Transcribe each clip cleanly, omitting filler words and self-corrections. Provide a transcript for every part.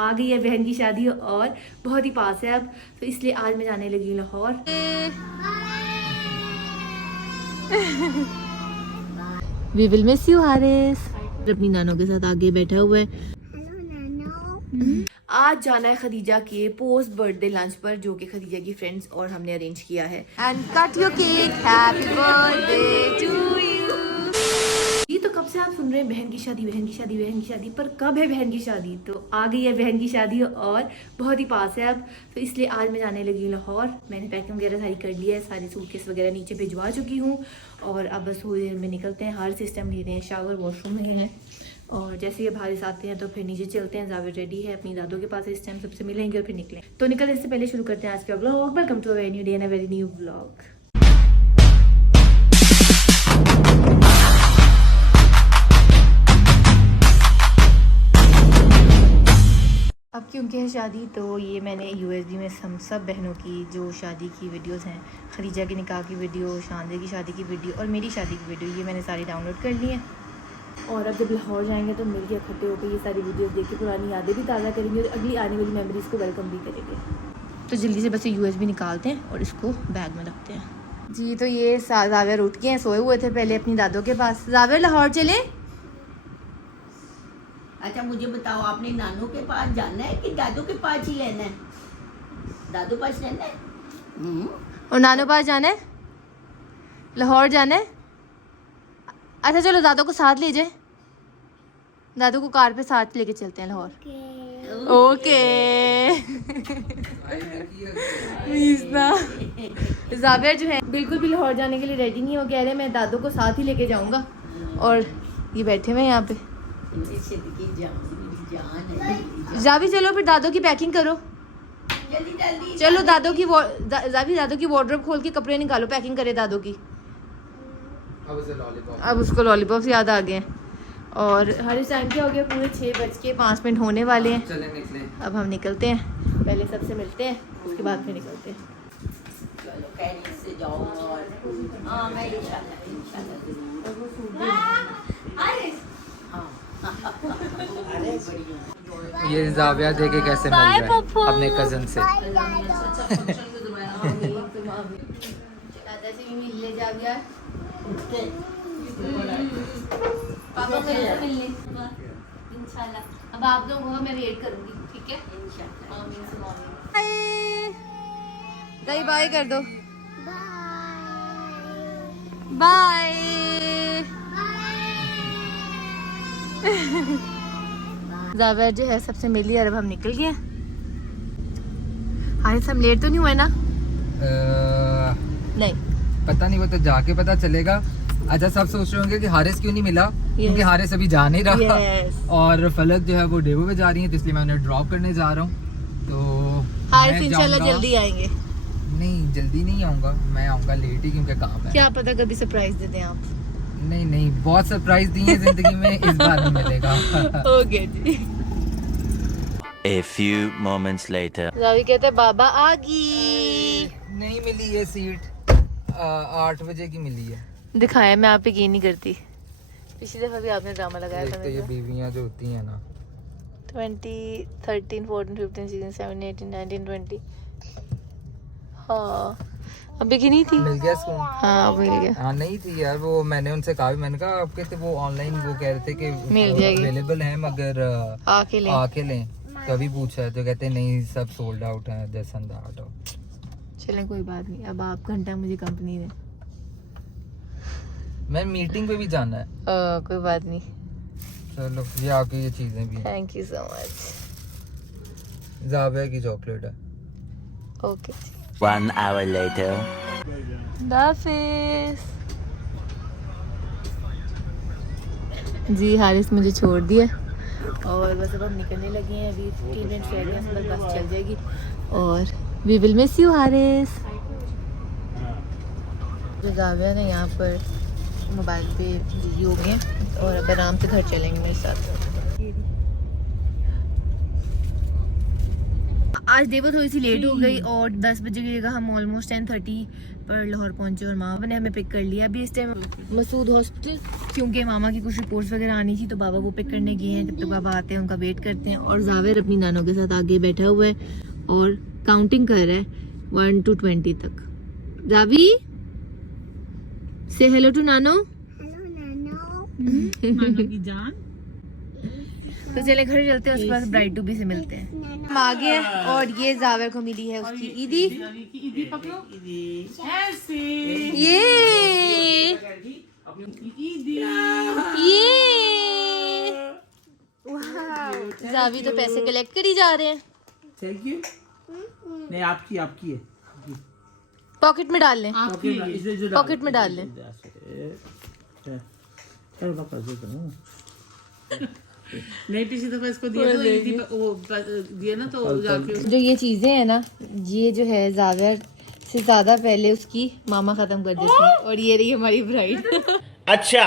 आ गई है बहन की शादी और बहुत ही पास है अब, तो इसलिए आज मैं जाने लगी हूँ Lahore. We will miss you Haris. अपनी नानों के साथ आगे बैठा हुआ है। आज जाना है खदीजा के पोस्ट बर्थडे लंच पर, जो कि खदीजा की फ्रेंड्स और हमने अरेंज किया है। And cut your cake, happy birthday to you. ये तो कब से आप सुन रहे हैं बहन की शादी, बहन की शादी, बहन की शादी, पर कब है बहन की शादी? तो आ गई है बहन की शादी और बहुत ही पास है अब, तो इसलिए आज मैं जाने लगी हूँ लाहौर। मैंने पैकिंग वगैरह सारी कर ली है, सारे सूटकेस वगैरह नीचे भिजवा चुकी हूँ और अब बस थोड़ी देर में निकलते हैं। हर सिस्टम ले रहे हैं, शावर वॉशरूम में है और जैसे ये बारिश आते हैं तो फिर नीचे चलते हैं। जावेद रेडी है, अपनी दादों के पास इस टाइम सबसे मिलेंगे और फिर निकलें। तो निकलने से पहले शुरू करते हैं आज का vlog. Welcome to a very new day and a very new vlog. अब क्योंकि है शादी तो ये मैंने USB में हम सब बहनों की जो शादी की वीडियोस हैं, खदीजा के निकाह की वीडियो, शानदे की शादी की वीडियो और मेरी शादी की वीडियो, ये मैंने सारी डाउनलोड कर ली हैं। और अब जब लाहौर जाएंगे तो मिलके इकट्ठे होकर ये सारी वीडियोस देख के पुरानी यादें भी ताज़ा करेंगे और अगली आने वाली मेमोरीज़ को वेलकम भी करेंगे। तो जल्दी से बस ये USB निकालते हैं और इसको बैग में रखते हैं। जी तो ये जावेर उठ गए हैं, सोए हुए थे पहले अपनी दादों के पास। जावेर लाहौर चले? अच्छा मुझे बताओ, आपने नानू के पास जाना है कि दादू के पास ही रहना है? दादू पास रहना है और नानू पास जाना है? लाहौर जाना है? अच्छा चलो दादू को साथ ले जाए, दादू को कार पे साथ लेके चलते हैं लाहौर। ओके जावेर जो है बिल्कुल भी लाहौर जाने के लिए रेडी नहीं हो, कह रहे मैं दादू को साथ ही लेके जाऊंगा। और ये बैठे हुए हैं यहाँ पे। जा भी चलो, फिर दादू की पैकिंग करो जल्दी जल्दी। चलो दादू की दादू की वार्डरोब खोल के कपड़े निकालो, पैकिंग करे दादू की। अब उसको लॉलीपॉप्स याद आ गए हैं। और हर इस टाइम क्या हो गया, पूरे 6:05 होने वाले हैं। चले निकले। अब हम निकलते हैं, पहले सबसे मिलते हैं उसके बाद फिर निकलते हैं। चलो कैरी से जाओ और हाँ मैं इंशाल्लाह ये जाविया देखे कैसे मिल रहा है अपने कजन से। पापा मेरे से मिलने इंशाल्लाह। अब आप लोगों को मैं वेट करूंगी, ठीक है? इंशाल्लाह। बाय बाय कर दो। बाय। जावेद जो है सबसे मिल लिया, अब हम निकल गए। हारिस हम लेट तो नहीं हुए ना? नहीं पता नहीं, वो तो जाके पता चलेगा। अच्छा सब सोच रहे होंगे कि हारिस क्यों नहीं मिला, क्योंकि हारिस अभी जा नहीं रहा। और फलक जो है वो डेबो पे जा रही है, तो इसलिए मैं उन्हें ड्रॉप करने जा रहा हूँ। तो हारिस इंशाल्लाह जल्दी आएंगे। नहीं जल्दी नहीं आऊंगा, मैं आऊंगा लेट ही, क्योंकि काम है। क्या पता कभी सरप्राइज दे दें आप। नहीं नहीं, बहुत सरप्राइज दिए जिंदगी में, इस बार नहीं मिलेगा। Okay ji. A few moments later. Ravi कहते हैं बाबा आ गई। नहीं मिली ये सीट, 8 बजे की मिली है। दिखाया, मैं आप पे यकीन नहीं करती। पिछली दफा भी आपने ड्रामा लगाया था। तो ये बीवियां जो होती हैं ना, 20, 13, 14, 15, 16, 17, 18, 19, 20। हाँ अभी की नहीं थी। मिल गया इसको। हाँ मिल गया। हाँ नहीं थी यार, वो मैंने उनसे कहा, मैंने कहा आपके थे वो ऑनलाइन, वो कह रहे थे कि मिल जाएगी, अवेलेबल है, मगर आके लें। कभी पूछा है तो कहते नहीं सब सोल्ड आउट है, जैसा दैट। चलें कोई बात नहीं, अब आप घंटा मुझे कंपनी दें। मैं मीटिंग पे भी जाना है। कोई बात नहीं। चलो ये आपकी ये चीजें भी हैं। Thank you so much. Javia की चॉकलेट है। Okay. 1 hour later. Hafiz ji. Haris मुझे छोड़ दिया और बस अब हम निकलने लगे हैं। अभी 15 मिनट रह गए हैं, बस चल जाएगी। और we will miss you Haris. Javia ने यहाँ पर मोबाइल पे बिजी हो गए हैं और अब आराम से घर चलेंगे मेरे साथ। आज देवो थोड़ी सी लेट हो गई और 10 बजे की जगह हम ऑलमोस्ट 10:30 पर लाहौर पहुंचे और मामा ने हमें पिक कर लिया। अभी इस टाइम मसूद हॉस्पिटल, क्योंकि मामा की कुछ रिपोर्ट्स वगैरह आनी थी तो बाबा वो पिक करने गए हैं। जब तक बाबा आते हैं उनका वेट करते हैं। और जावेर अपनी नानों के साथ आगे बैठा हुआ है और काउंटिंग कर रहा है 1 to 20 तक। जावी से हेलो टू नानो। नानो की जान। तो चले घर चलते हैं, उसके बाद ब्राइड टू बी से मिलते हैं। हम आ गए हैं और ये जावेर को मिली है उसकी ईदी। ईदी पकड़ो ऐसे। ये जावी तो पैसे कलेक्ट कर ही जा रहे हैं। Thank you. नहीं आपकी है। पॉकेट में डाल लें, पॉकेट में डाल लें। नहीं पिछली दफा इसको दिया तो ईदी वो दिया ना तो जाके जो ये चीजें हैं ना, ये जो है जावेर से ज्यादा पहले उसकी मामा खत्म कर देती है। और ये रही हमारी ब्राइड। अच्छा।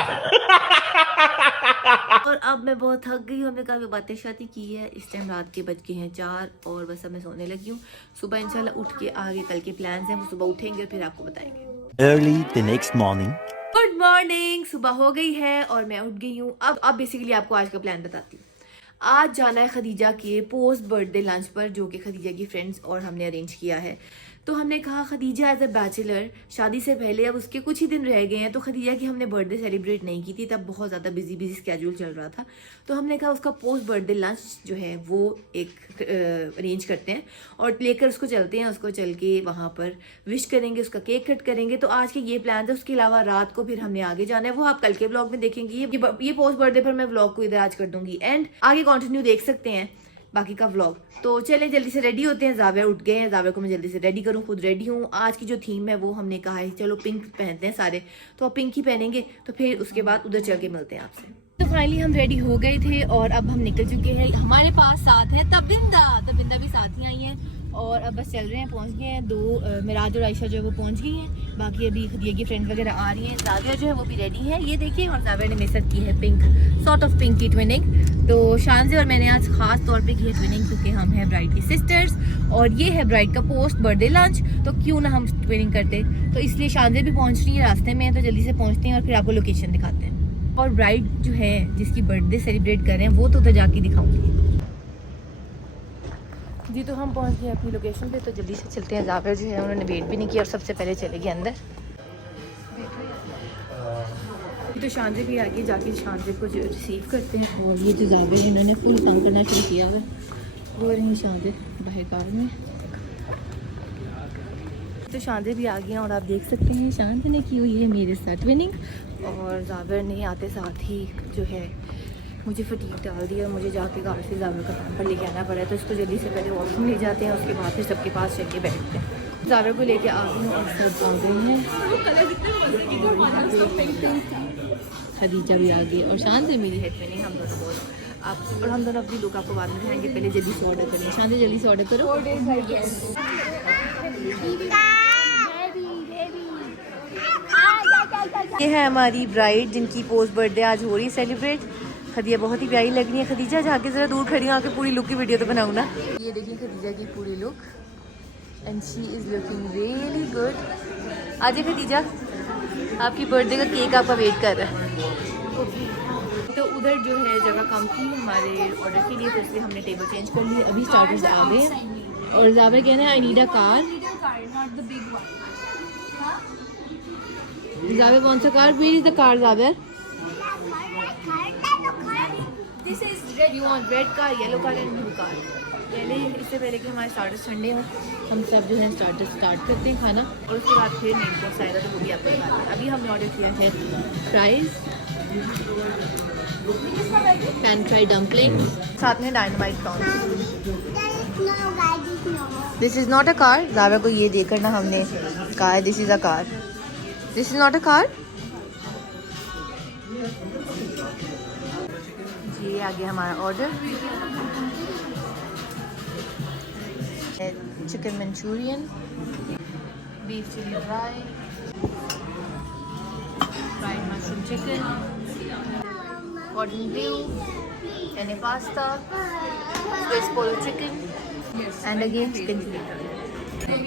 और अब मैं बहुत थक गई हूँ, हमने काफी बातें शाती की है। इस टाइम रात के बज के हैं 4 और बस अब मैं सोने लगी हूँ। सुबह इंशाल्लाह उठ के आगे कल के प्लान्स हैं, वो सुबह उठेंगे फिर आपको बताएंगे। Early the next morning. Good morning, सुबह हो गई है और मैं उठ गई हूँ। अब बेसिकली आपको आज का प्लान बताती हूँ। आज जाना है खदीजा के पोस्ट बर्थडे लंच पर, जो कि खदीजा की फ्रेंड्स और हमने अरेंज किया है। तो हमने कहा खदीजा एज अ बैचलर, शादी से पहले अब उसके कुछ ही दिन रह गए हैं, तो खदीजा की हमने बर्थडे सेलिब्रेट नहीं की थी, तब बहुत ज़्यादा बिजी स्केड्यूल चल रहा था। तो हमने कहा उसका पोस्ट बर्थडे लंच जो है वो एक अरेंज करते हैं और लेकर उसको चलते हैं। उसको चल के वहाँ पर विश करेंगे, उसका केक कट करेंगे। तो आज के ये प्लान है। उसके अलावा रात को फिर हमने आगे जाना है, वो आप कल के ब्लॉग में देखेंगे। ये पोस्ट बर्थडे पर मैं ब्लॉग को इधर आज कर दूंगी एंड आगे कंटिन्यू देख सकते हैं बाकी का व्लॉग। तो चले जल्दी से रेडी होते हैं। जावेर उठ गए हैं, जावेर को मैं जल्दी से रेडी करूं, खुद रेडी हूं। आज की जो थीम है वो हमने कहा है चलो पिंक पहनते हैं सारे, तो आप पिंक ही पहनेंगे। तो फिर उसके बाद उधर चल के मिलते हैं आपसे। तो फाइनली हम रेडी हो गए थे और अब हम निकल चुके हैं। हमारे पास साथ है तबिंदा भी साथ ही आई है और अब बस चल रहे हैं, पहुंच गए हैं। 2 मिराज और आयशा जो है वो पहुंच गई हैं। बाकी अभी खदीजा की फ्रेंड वगैरह आ रही हैं। जाविया जो है वो भी रेडी है, ये देखिए। और जाविया ने मेरे साथ की है पिंक, सॉर्ट ऑफ पिंक की ट्विनिंग। तो शानज़े और मैंने आज खास तौर पे की है ट्विनिंग, क्योंकि हम हैं ब्राइड की सिस्टर्स और ये है ब्राइड का पोस्ट बर्थडे लंच, तो क्यों ना हम ट्विनिंग करते। तो इसलिए शानज़े भी पहुंच रही है, रास्ते में है, तो जल्दी से पहुंचते हैं और फिर आपको लोकेशन दिखाते हैं। और ब्राइड जो है जिसकी बर्थडे सेलिब्रेट कर रहे हैं वो तो उधर जाके दिखाऊंगी जी। तो हम पहुंच गए अपनी लोकेशन पे, तो जल्दी से चलते हैं। जावेर जो है उन्होंने वेट भी नहीं किया और सबसे पहले चले गए अंदर। तो शानज़े भी आगे जाके शानज़े को जो रिसीव करते हैं। और ये जो जावेर है इन्होंने फुल तंग करना शुरू किया हुआ, वो रही शानज़े बाहर कार में। तो शानज़े भी आ गए हैं और आप देख सकते हैं शानज़े ने की हुई है मेरे साथ ट्विनिंग और जावेर ने आते साथ ही जो है मुझे फटीक डाल दिया और मुझे जाके गाड़ से जावेर का काम पर लेके आना पड़ा। तो इसको जल्दी से पहले वॉशरूम ले जाते हैं, उसके बाद फिर सबके पास चल के बैठते हैं। जावेर को लेके आ गई हूँ और सब आ गई हैं। खदीजा भी आ गई और शानज़े मेरी है ट्विनिंग, हम दोनों बहुत आप और हम दोनों अपनी लुक आपको बाद में दिखाएंगे। पहले जल्दी से ऑर्डर करें। शानज़े जल्दी से ऑर्डर करो। ये है हमारी ब्राइड जिनकी पोस्ट बर्थडे आज हो रही है सेलिब्रेट। खदीजा बहुत ही प्यारी लग रही है। खदीजा जाके जरा दूर खड़ी हूँ, आके पूरी लुक की वीडियो तो बनाऊँ ना। ये देखिए खदीजा की पूरी look and she is looking really good. आज खदीजा आपकी बर्थडे का केक आपका वेट कर रहा है। तो उधर जो है जगह कम थी हमारे ऑर्डर के लिए, तो इसलिए हमने टेबल चेंज कर ली। अभी स्टार्टर्स आ गए और जावेर कहना है I need a car. Javer कौन सा car? Where is the car Javer? This is red. You want red car, yellow car and blue car. पहले इससे पहले कि हमारे स्टार्टर्स ठंडे हों हम सब जो है स्टार्टर्स स्टार्ट करते हैं खाना और उसके बाद फिर मेन कोर्स आएगा, तो वो भी आपको बताते हैं। अभी हमने ऑर्डर किया है फ्राइज, पैन फ्राई डम्पलिंग, साथ में dynamite prawns. This is not a car. Javer को ये देकर ना हमने कहा है this is a car. This is not a car. जी आ गया हमारा order. Chicken Manchurian, beef chilli fry, fried mushroom chicken, corn blue, penne pasta, Swiss polo chicken, and again chicken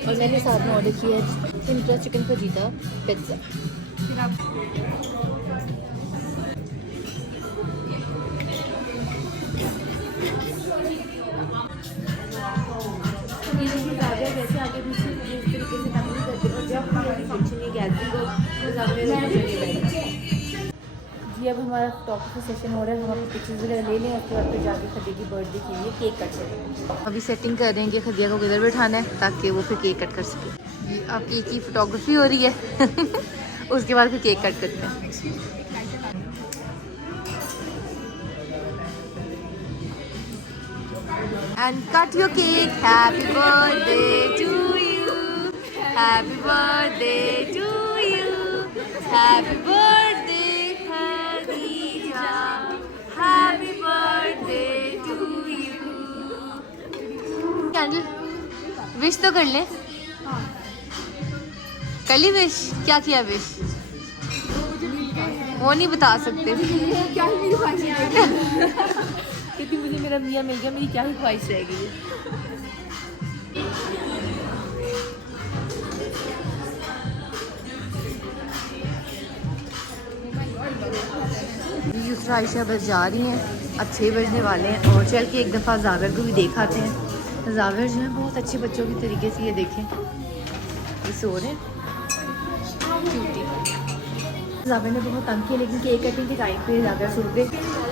और मैंने साथ में ऑर्डर किया सिंपल चिकन फजीता पिज्ज़ा। वैसे आगे पीछे इस तरीके से काम नहीं करते और जब हमारी फंक्शन या गैदरिंग हो तो जी अब हमारा फोटोग्राफी सेशन हो रहा है। हम अपनी पिक्चर्स वगैरह ले लें, उसके बाद फिर जाके खदिया की बर्थडे के लिए केक कट करेंगे। अभी सेटिंग कर रहे हैं कि खदिया को किधर बिठाना है ताकि वो फिर केक कट कर सके। ये अब केक की फोटोग्राफी हो रही है उसके बाद फिर केक कट करते हैं। And cut your cake. Happy birthday to you. Happy birthday to you. Happy birthday, Khadija. Happy birthday to you. Candle wish तो कर ले। कर ली विश? क्या किया विश? वो नहीं बता सकते क्योंकि मुझे मेरा मियाँ मिल गया, मेरी क्या ही ख्वाहिश रहेगी। यूसरा आयशा बस जा रही हैं, अब 6 बजने वाले हैं और चल के एक दफ़ा जावर को भी देख आते हैं। जावर जो है बहुत अच्छे बच्चों की तरीके से ये देखें, ये सो रहे हैं क्यूटी। जावर ने बहुत तंग किया लेकिन केक कटिंग के टाइम पे जावर सो गए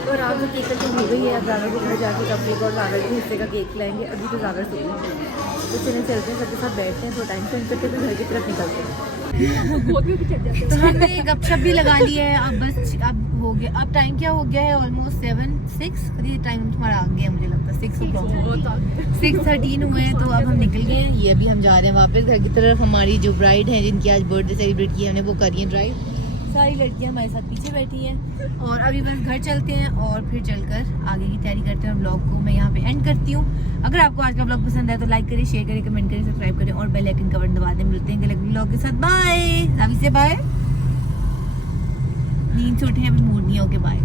और आप जो केक कटिंग हो गई है। अब जावर को घर जाके कपड़े और जावर के हिस्से का केक खिलाएंगे। अभी तो जावर सो गई तो चले चलते हैं, सबके साथ बैठते हैं, थोड़ा टाइम स्पेंड करते हैं, फिर घर की तरफ निकलते हैं। तो हमने गपशप भी लगा ली है। अब बस अब हो गया, अब टाइम क्या हो गया है ऑलमोस्ट 7-6 टाइम तुम्हारा आ गया मुझे लगता है 6:13 हुए हैं। तो अब हम निकल गए हैं, ये अभी हम जा रहे हैं वापस घर की तरफ। हमारी जो ब्राइड है जिनकी आज बर्थडे सेलिब्रेट किया हमने वो करी है ड्राइव, सारी लड़कियां हमारे साथ पीछे बैठी हैं और अभी बस घर चलते हैं और फिर चलकर आगे की तैयारी करते हैं। ब्लॉग को मैं यहाँ पे एंड करती हूँ। अगर आपको आज का ब्लॉग पसंद आए तो लाइक करें, शेयर करें, कमेंट करें, सब्सक्राइब करें और बेल आइकन का बटन दबा दें। मिलते हैं अगले ब्लॉग के साथ। बाय। अभी से बाय, नींद से उठे अभी मूड नहीं, ओके बाय।